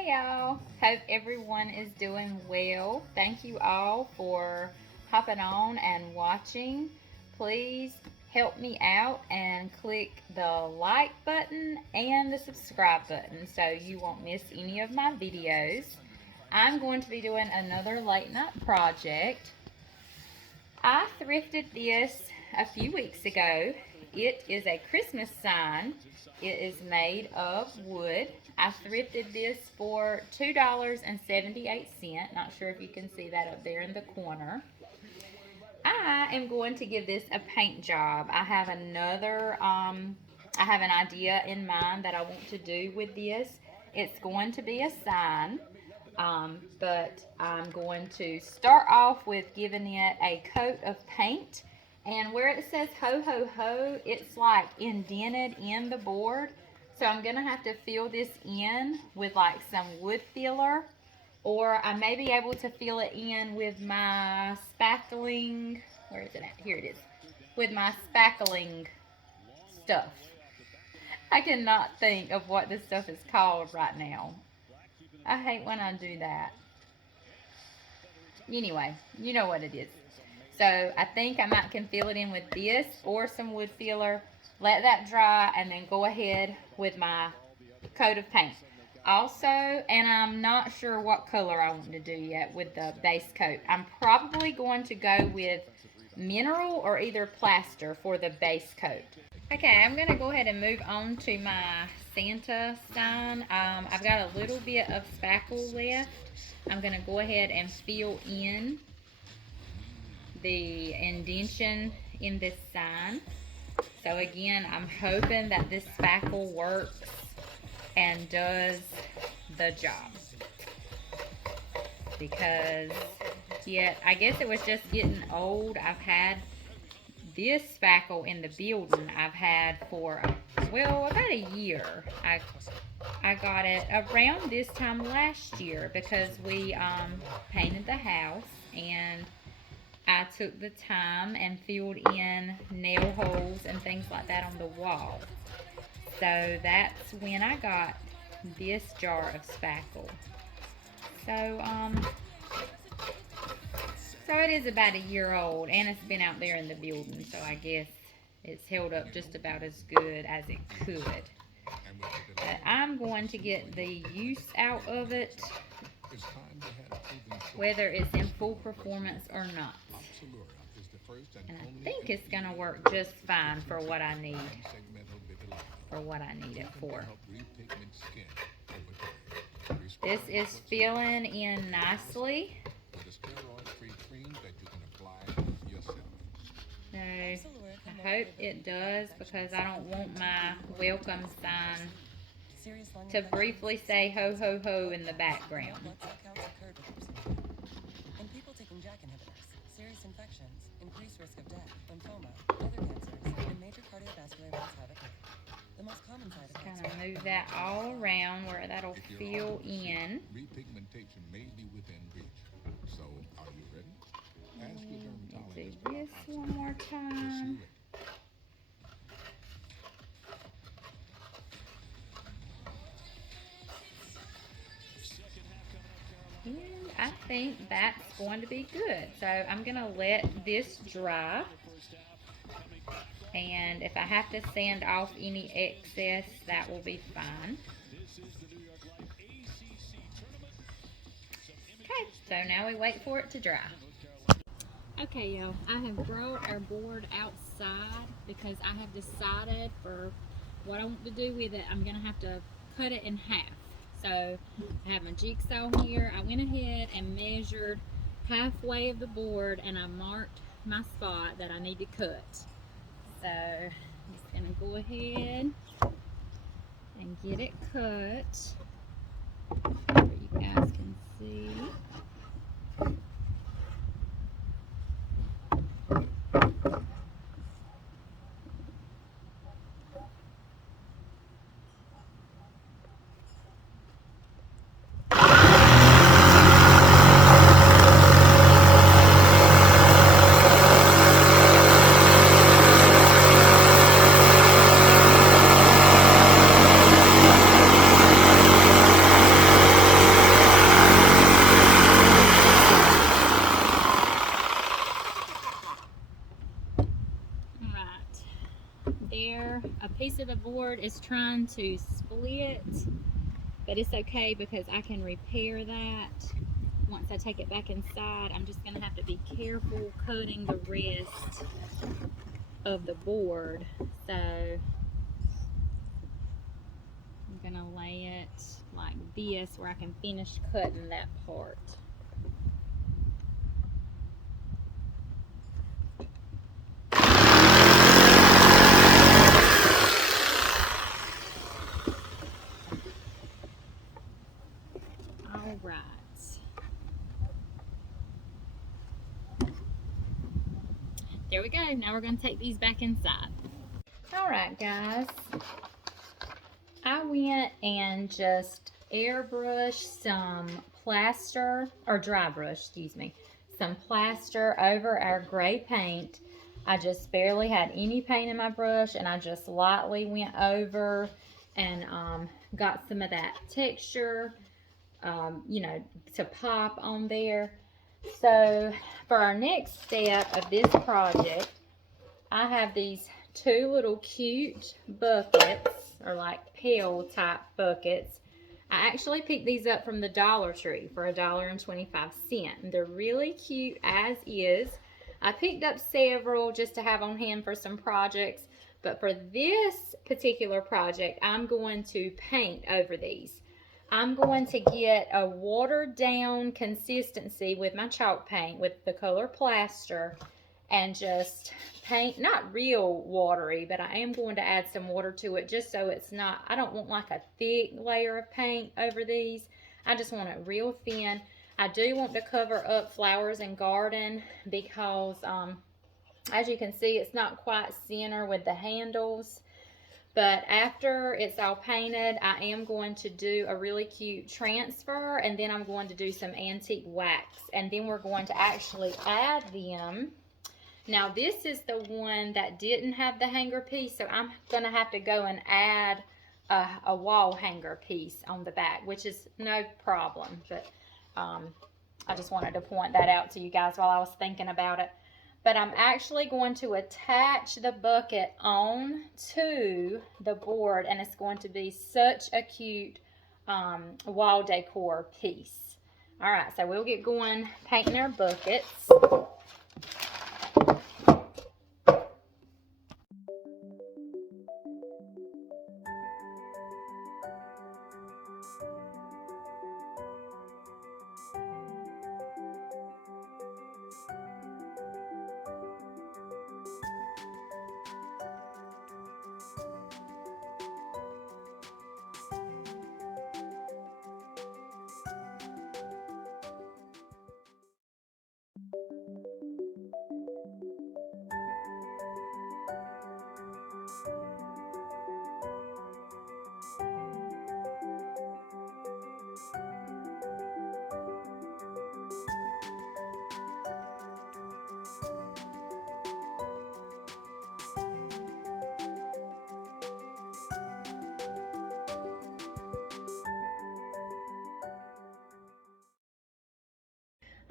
Hey y'all, hope everyone is doing well. Thank you all for hopping on and watching. Please help me out and click the like button and the subscribe button so you won't miss any of my videos. I'm going to be doing another late night project. I thrifted this a few weeks ago. It is a Christmas sign. It is made of wood. I thrifted this for $2.78. Not sure if you can see that up there in the corner. I am going to give this a paint job. I have an idea in mind that I want to do with this. It's going to be a sign. But I'm going to start off with giving it a coat of paint, and where it says ho ho ho, it's like indented in the board, so I'm gonna have to fill this in with like some wood filler, or I may be able to fill it in with my spackling. Where is it at? Here it is, with my spackling stuff. I cannot think of what this stuff is called right now. I hate when I do that. Anyway, you know what it is. So I think I might can fill it in with this or some wood filler. Let that dry and then go ahead with my coat of paint. Also, and I'm not sure what color I want to do yet with the base coat. I'm probably going to go with mineral or either plaster for the base coat. Okay, I'm going to go ahead and move on to my Santa sign. I've got a little bit of spackle left. I'm going to go ahead and fill in the indentation in this sign. So again, I'm hoping that this spackle works and does the job. Because, yeah, I guess it was just getting old. I've had this spackle in the building I've had for, well, about a year. I got it around this time last year because we painted the house, and I took the time and filled in nail holes and things like that on the wall. So that's when I got this jar of spackle. So it is about a year old, and it's been out there in the building, so I guess it's held up just about as good as it could. But I'm going to get the use out of it, whether it's in full performance or not. And I think it's going to work just fine for what I need. It for. This is filling in nicely. So I hope it does, because I don't want my welcome sign to briefly say ho ho ho in the background. In people taking JAK inhibitors, serious infections, increased risk of death, lymphoma, other cancers, and major cardiovascular events have occurred. The most common side effects. Kind of move that all around where that'll fill in. Repigmentation may be within reach. So, are you ready? Ask your dermatologist. Do this one more time. And I think that's going to be good. So I'm going to let this dry. And if I have to sand off any excess, that will be fine. Okay, so now we wait for it to dry. Okay, y'all, I have brought our board outside because I have decided for what I want to do with it. I'm going to have to cut it in half. So I have my jigsaw here. I went ahead and measured halfway of the board, and I marked my spot that I need to cut. So I'm just going to go ahead and get it cut so you guys can see. board is trying to split, but it's okay because I can repair that once I take it back inside. I'm just going to have to be careful cutting the rest of the board. So I'm going to lay it like this where I can finish cutting that part. All right. There we go. Now we're going to take these back inside. All right, guys. I went and just airbrushed some plaster, or dry brush, excuse me, some plaster over our gray paint. I just barely had any paint in my brush, and I just lightly went over and got some of that texture, you know, to pop on there. So for our next step of this project, I have these two little cute buckets, or like pail type buckets. I actually picked these up from the Dollar Tree for $1.25. They're really cute as is. I picked up several just to have on hand for some projects, but for this particular project, I'm going to paint over these. I'm going to get a watered down consistency with my chalk paint with the color plaster and just paint, not real watery, but I am going to add some water to it just so it's not, I don't want like a thick layer of paint over these. I just want it real thin. I do want to cover up flowers and garden because as you can see, it's not quite center with the handles. But after it's all painted, I am going to do a really cute transfer, and then I'm going to do some antique wax, and then we're going to actually add them. Now this is the one that didn't have the hanger piece, so I'm going to have to go and add a wall hanger piece on the back, which is no problem. But I just wanted to point that out to you guys while I was thinking about it. But I'm actually going to attach the bucket on to the board, and it's going to be such a cute wall decor piece. All right, so we'll get going painting our buckets.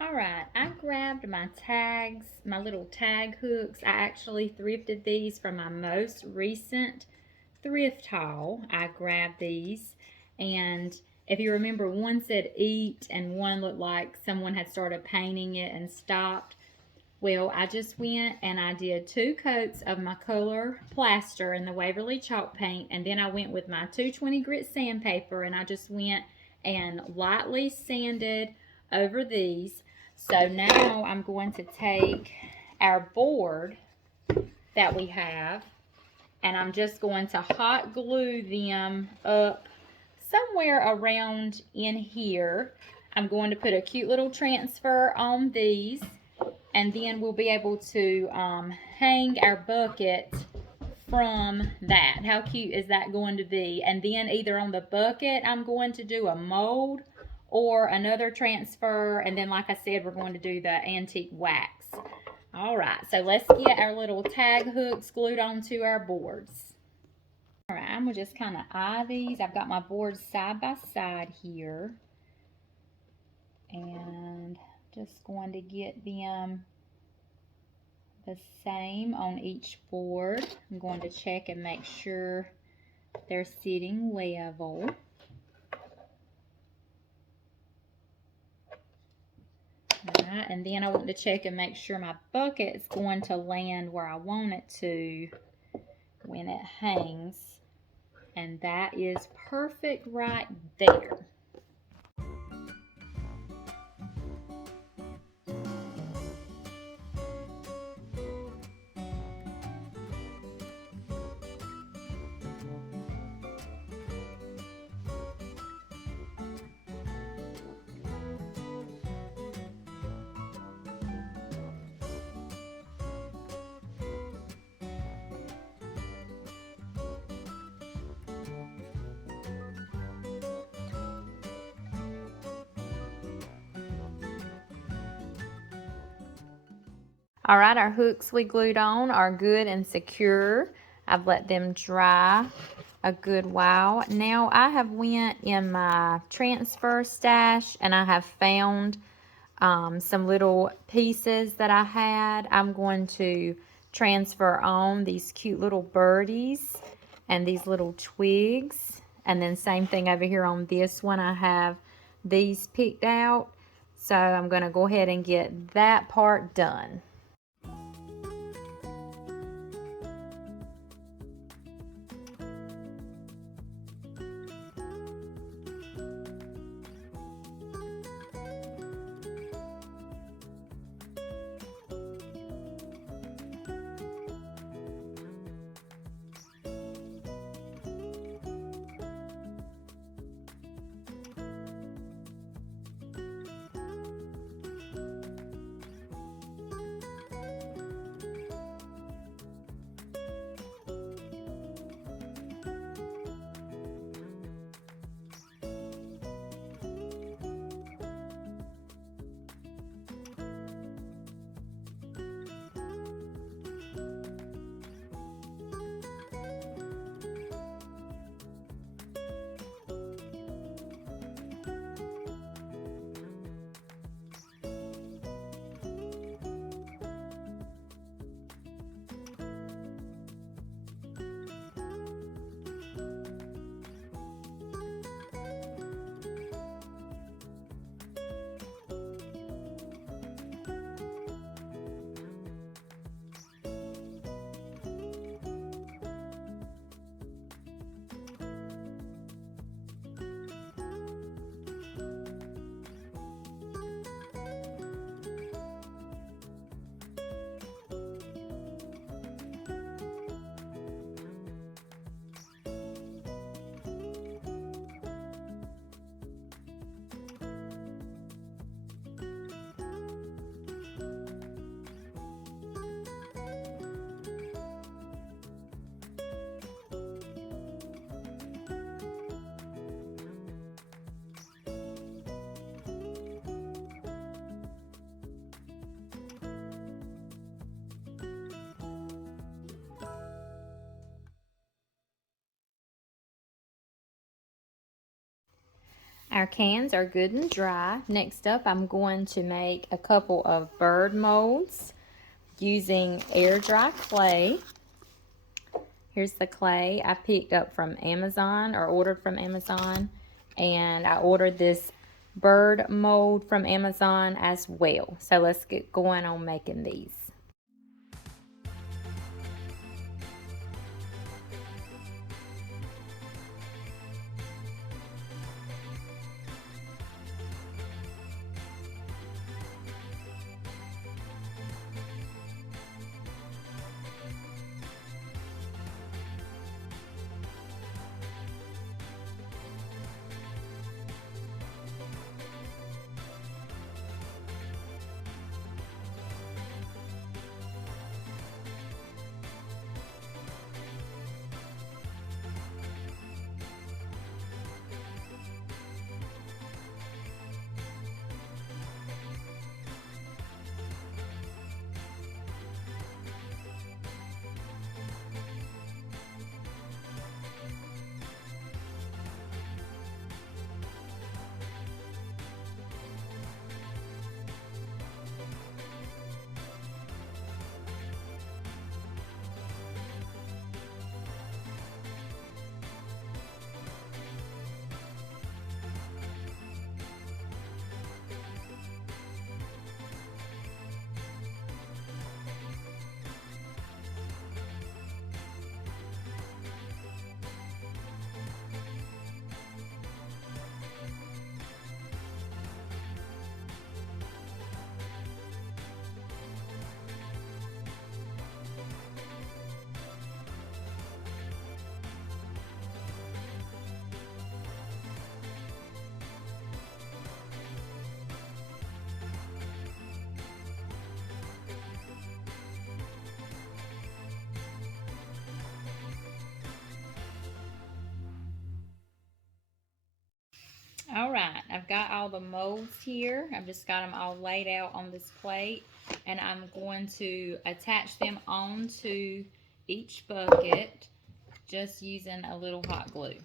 Alright, I grabbed my tags, my little tag hooks. I actually thrifted these from my most recent thrift haul. I grabbed these, and if you remember, one said eat and one looked like someone had started painting it and stopped. Well, I just went and I did 2 coats of my color plaster in the Waverly chalk paint, and then I went with my 220 grit sandpaper, and I just went and lightly sanded over these. So now I'm going to take our board that we have, and I'm just going to hot glue them up somewhere around in here. I'm going to put a cute little transfer on these, and then we'll be able to hang our bucket from that. How cute is that going to be? And then either on the bucket I'm going to do a mold or another transfer, and then like I said, we're going to do the antique wax. Alright, so let's get our little tag hooks glued onto our boards. Alright, I'm going to just kind of eye these. I've got my boards side by side here, and just going to get them the same on each board. I'm going to check and make sure They're sitting level. Alright, and then I want to check and make sure my bucket is going to land where I want it to when it hangs. And that is perfect right there. Alright, our hooks we glued on are good and secure. I've let them dry a good while. Now I have went in my transfer stash and I have found some little pieces that I had. I'm going to transfer on these cute little birdies and these little twigs. And then same thing over here on this one. I have these picked out. So I'm going to go ahead and get that part done. Our cans are good and dry. Next up, I'm going to make a couple of bird molds using air dry clay. Here's the clay I picked up from Amazon or ordered from Amazon. And I ordered this bird mold from Amazon as well. So let's get going on making these. All right, I've got all the molds here. I've just got them all laid out on this plate, and I'm going to attach them onto each bucket just using a little hot glue.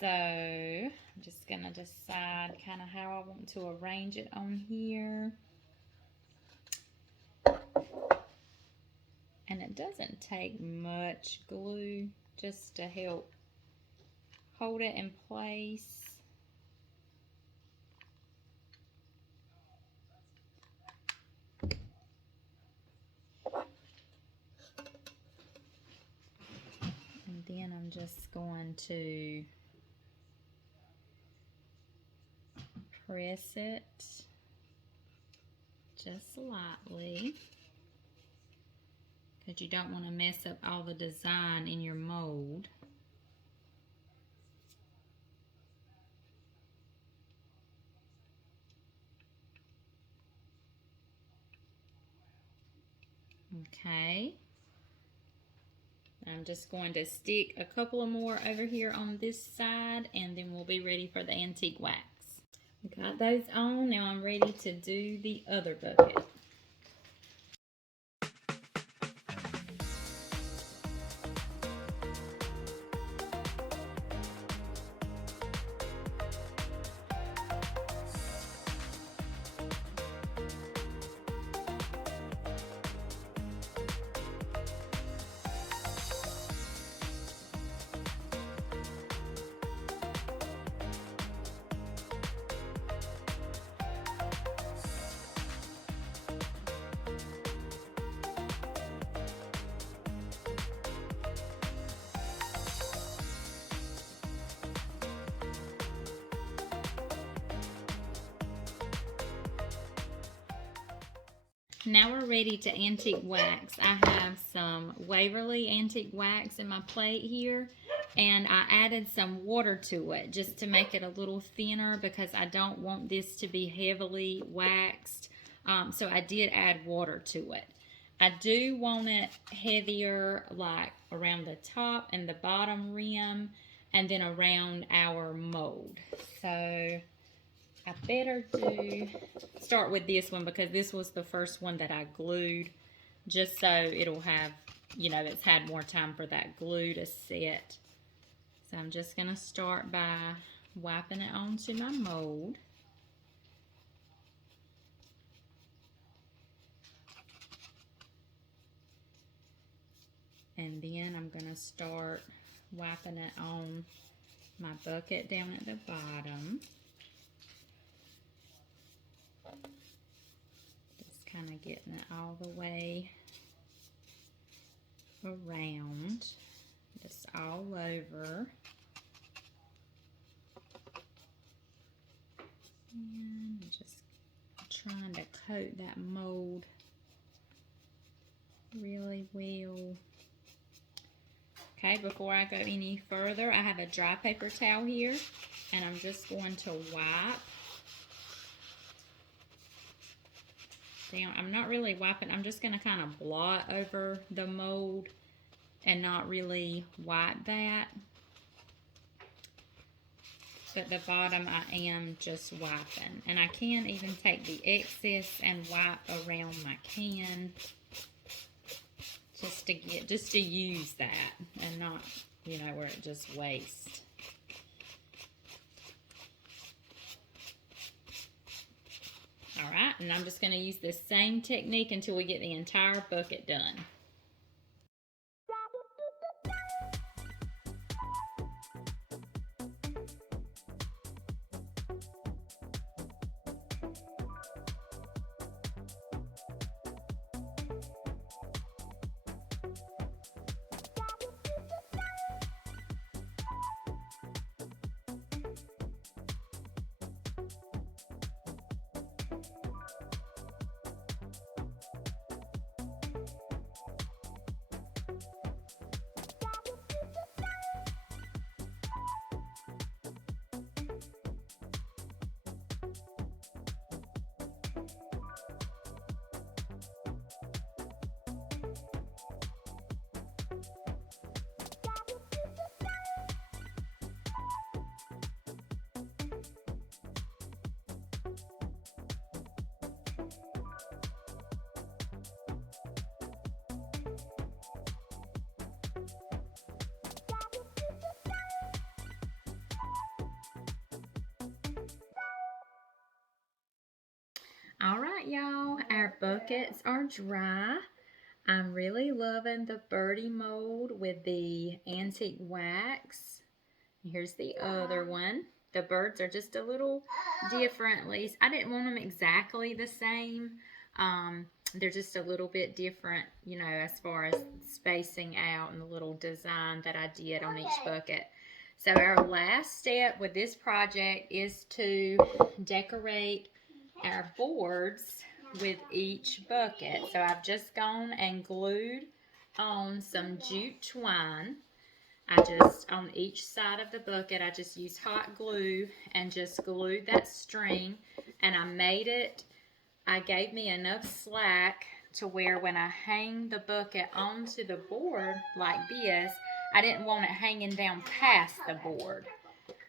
So I'm just gonna decide kind of how I want to arrange it on here. And it doesn't take much glue just to help hold it in place. And then I'm just going to press it just lightly, because you don't want to mess up all the design in your mold. Okay. I'm just going to stick a couple of more over here on this side, and then we'll be ready for the antique wax. Got those on. Now I'm ready to do the other bucket. Now we're ready to antique wax. I have some Waverly antique wax in my plate here, and I added some water to it just to make it a little thinner because I don't want this to be heavily waxed. So I did add water to it. I do want it heavier, like around the top and the bottom rim, and then around our mold. So I better start with this one because this was the first one that I glued, just so it'll have, you know, it's had more time for that glue to set. So I'm just going to start by wiping it onto my mold. And then I'm going to start wiping it on my bucket down at the bottom. Just kind of getting it all the way around, just all over. And just trying to coat that mold really well. Okay, before I go any further, I have a dry paper towel here, and I'm just going to wipe down. I'm not really wiping, I'm just going to kind of blot over the mold and not really wipe that. But the bottom I am just wiping. And I can even take the excess and wipe around my can just to use that and not, you know, where it just wastes. All right, and I'm just going to use this same technique until we get the entire bucket done. right, y'all, our buckets are dry. I'm really loving the birdie mold with the antique wax. Here's the other one. The birds are just a little different. At least I didn't want them exactly the same. They're just a little bit different, you know, as far as spacing out and the little design that I did on each bucket. So our last step with this project is to decorate our boards with each bucket. So I've just gone and glued on some jute twine. On each side of the bucket, I just used hot glue and just glued that string, and I gave me enough slack to where when I hang the bucket onto the board like this, I didn't want it hanging down past the board.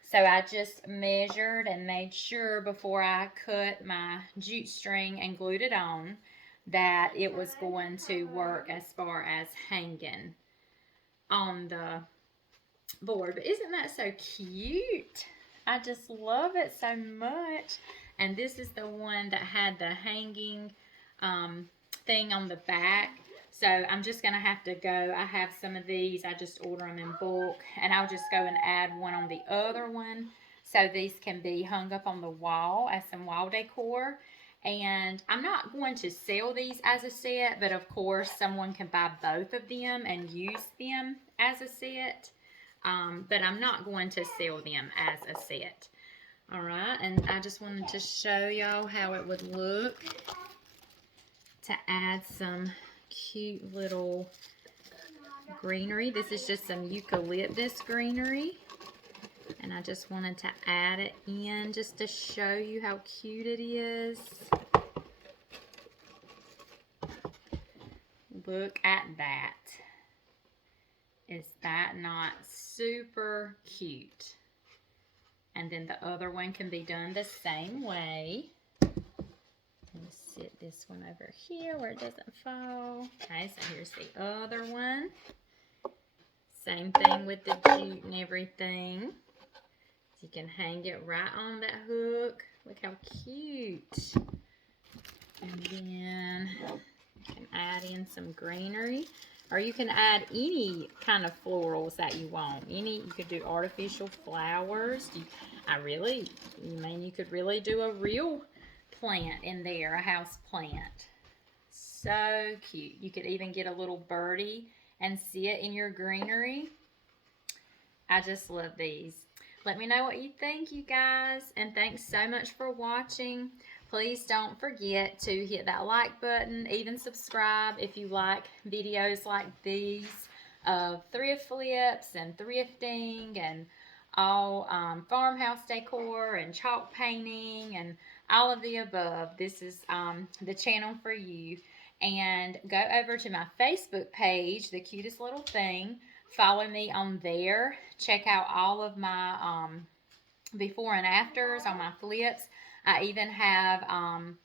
So I just measured and made sure before I cut my jute string and glued it on that it was going to work as far as hanging on the board. But isn't that so cute? I just love it so much. And this is the one that had the hanging thing on the back. So I'm just going to have to go. I have some of these. I just order them in bulk. And I'll just go and add one on the other one. So these can be hung up on the wall as some wall decor. And I'm not going to sell these as a set. But of course, someone can buy both of them and use them as a set. But I'm not going to sell them as a set. Alright, and I just wanted to show y'all how it would look to add some cute little greenery. This is just some eucalyptus greenery. And I just wanted to add it in just to show you how cute it is. Look at that. Is that not super cute? And then the other one can be done the same way. Let me sit this one over here where it doesn't fall. Okay, so here's the other one. Same thing with the jute and everything. So you can hang it right on that hook. Look how cute. And then you can add in some greenery. Or you can add any kind of florals that you want. You could do artificial flowers. You could really do a real plant in there, a house plant. So cute. You could even get a little birdie and see it in your greenery. I just love these. Let me know what you think, you guys. And thanks so much for watching. Please don't forget to hit that like button, even subscribe if you like videos like these of thrift flips and thrifting and all farmhouse decor and chalk painting and all of the above. This is the channel for you. And go over to my Facebook page, The Cutest Little Thing. Follow me on there. Check out all of my before and afters on my flips. I even have an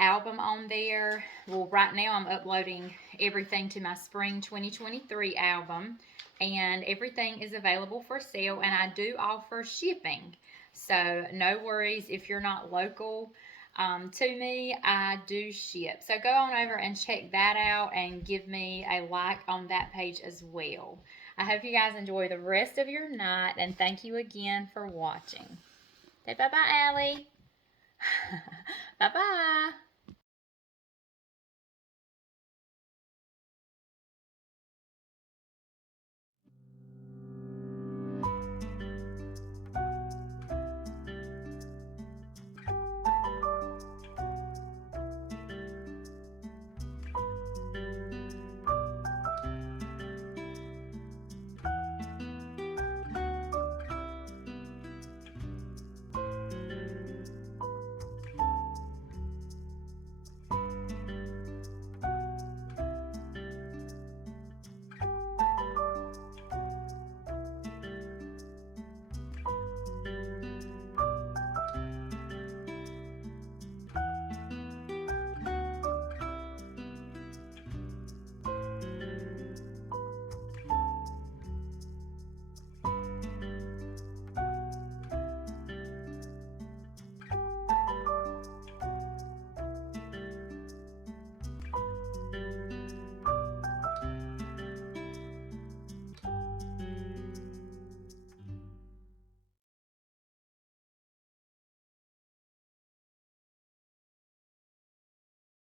album on there. Well, right now I'm uploading everything to my Spring 2023 album. And everything is available for sale. And I do offer shipping. So no worries if you're not local to me. I do ship. So go on over and check that out. And give me a like on that page as well. I hope you guys enjoy the rest of your night. And thank you again for watching. Say bye-bye, Allie. Bye-bye.